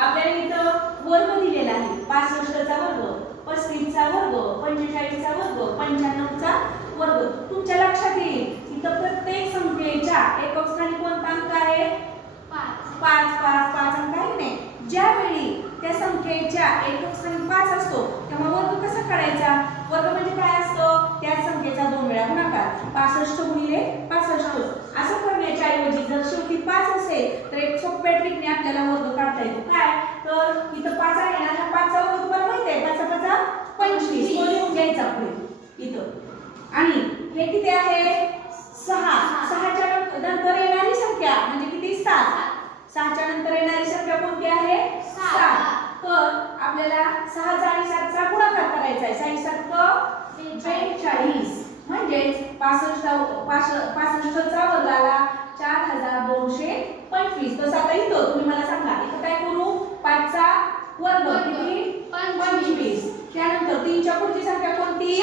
आपल्याला इथं वर्ग दिलेला आहे. 65 चा वर्ग, 35 चा वर्ग, 45 चा वर्ग, 95 चा वर्ग. तुमच्या लक्षात येईल इथं प्रत्येक संख्येच्या एकक स्थानी कोणता अंक आहे? 5 5 5 अंक आहे नाही. ज्यावेळी त्या संख्येच्या एकक स्थानी 5 असतो तेव्हा वर्ग कसा काढायचा? वर्ग म्हणजे काय असतो? त्या संख्येचा 2 वेळा गुणाकार. 65 गुणिले 65. असं करण्याच्या ऐवजी जर शेवटी 5 असेल तर एक सोप्या ट्रिकने आपल्याला वर्ग काढता येतो. काय? तर इथं 5 आहे ना, ह्या 5 चा वर्ग तुम्हाला माहिती आहे, 5 चा 25. तो लिहून घ्यायचा पुढे इथं. आणि हे किती आहे? 6. 6 च्या नंतर येणारी संख्या म्हणजे किती? 7. 6 च्या नंतर येणारी संख्या कोणती आहे? 7. तर आपल्याला 6 आणि 7 चा गुणाकार करायचा आहे. 6 7 42 म्हणजे 65 चा वर्ग आला 4225. तसं आता इथं तुम्ही मला सांगा इथं काय करू? 5 चा वर्ग किती? 25. त्यानंतर 3 च्या पुढची संख्या कोणती?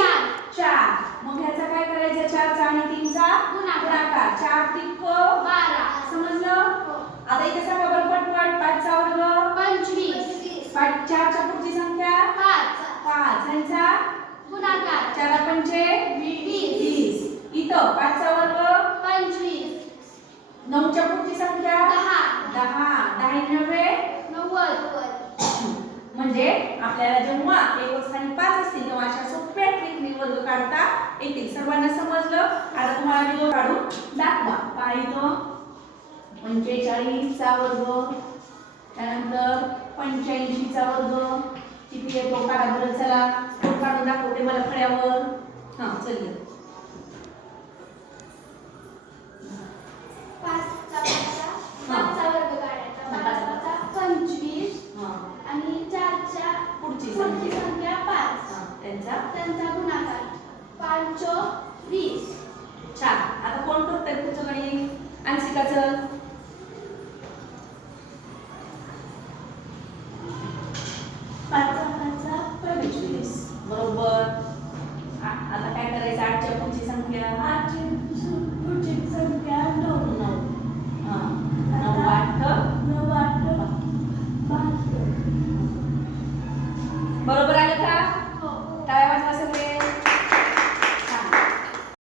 4. मग ह्याचा काय करायचं? 4 चा आणि 3 चा गुणाकार. 4 त्रिक 12. समजलं? आता इथे सांगा बरं पटपट. 5 चा वर्ग 25. 4 च्या पुढची संख्या 5. ह्याचा गुणाकार. 4 पंचे 20. इथं 5 चा वर्ग 25. 9 च्या पुढची संख्या 10. 10 90. म्हणजे आपल्याला जेव्हा एकक स्थानी 5 असतील तेव्हा अशा सोप्या ट्रिकने वर्ग काढता येतील. सर्वांना समजलं? आता तुम्हाला मी काढून दाखवा. पहा इथं 45 चा वर्ग, त्यानंतर 85 चा वर्ग किती येतो? काढा बरं. चला काढून दाखवते मला फळ्यावर. हां चल. 5 चा वर्ग काढायचा. 25 आणि 4 च्या पुढची संख्या 5. त्यांचा गुणाकार. 5 20. छान. आता कोण करतंय पुढचं गणित? अंशिका चल.